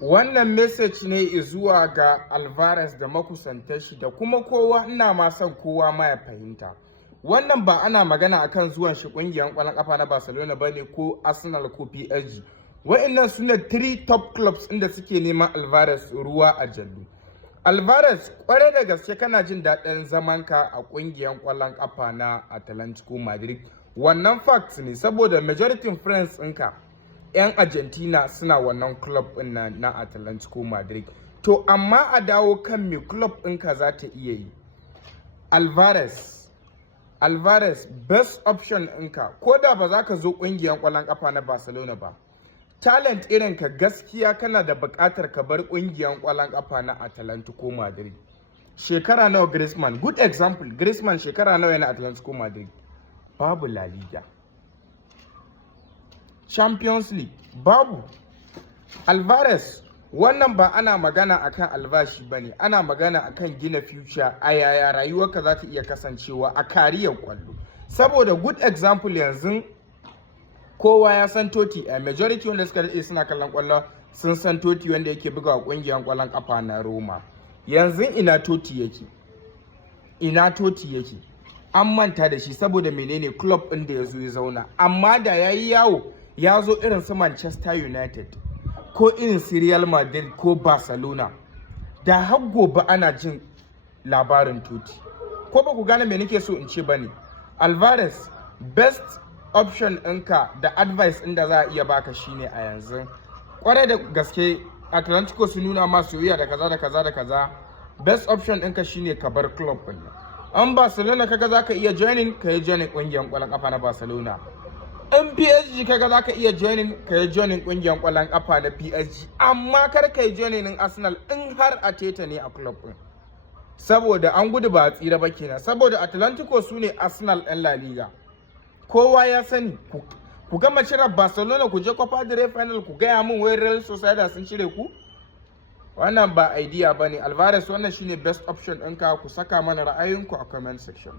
Wannan message ne zuwa ga Alvarez da makusantar shi da kuma kowa, ina ma son kowa ma ya fahimta. Wannan ba ana magana akan zuwan shi kungiyar kwallon kafa na Barcelona bane ko Arsenal ko PSG. Wa'annan su ne 3 top clubs inda suke neman Alvarez ruwa a jallu. Alvarez kware da gaske kana jin daɗin zamanka a kungiyar kwallon kafa na Atlantico Madrid. Wannan fact ne saboda majority friends ɗinka 'yan Argentina suna wannan club ɗin na Atlantico Madrid. To amma a dawo kan me club ɗinka za ta iya yi. Alvarez best option ɗinka ko da ba za ka zo ƙungiyar ƙwallon ƙafa na Barcelona ba. Talent irin ka gaskiya kana da buƙatar ka bar ƙungiyar ƙwallon ƙafa na Atlantico Madrid. Shekara nawa Griezmann, good example, Griezmann shekara nawa yana Atlantico Madrid? Babu La Liga. Champions League babu. Alvarez wannan ba ana magana akan albashi bane, ana magana akan gina future a yaya rayuwarka za ta iya kasancewa a kariyar kwallo. Saboda good example yanzu kowa ya san Totti, a majority wanda suka daɗe suna kallon kwallo sun san Totti wanda yake bugawa ƙungiyar ƙwallon ƙafa na Roma. Yanzu ina Totti yake? An manta da shi saboda menene club ɗin da ya zo ya zauna. Amma da yayi yawo ya zo irin su Manchester United ko irin su Real Madrid ko Barcelona, da har gobe ana jin labarin Totti. Ko ba ku gane me nake so in ce bane? Alvarez best option ɗinka da advice ɗin da za a iya baka shine a yanzu. Kwarai da gaske Atlantico su nuna ma soyayya da kaza. Best option ɗinka shine ka bar club ɗin. An Barcelona kaga za ka iya joining, ka yi joining ƙungiyar ƙwallon ƙafa na Barcelona. In PSG kaga za ka iya joining, ka yi joining ƙungiyar ƙwallon ƙafa na PSG. Amma kar ka yi joining ɗin Arsenal in har Arteta ne a club ɗin. Saboda an gudu ba a tsira ba kenan. Saboda Atlantico su ne Arsenal ɗin La Liga. Kowa ya sani. Ku gama cire Barcelona ku je Copa del Rey final ku gaya min wai Real Sociedad sun cire ku? Wannan ba idea bane. Alvarez wannan shine best option ɗinka, ku saka mana ra'ayinku a comment section.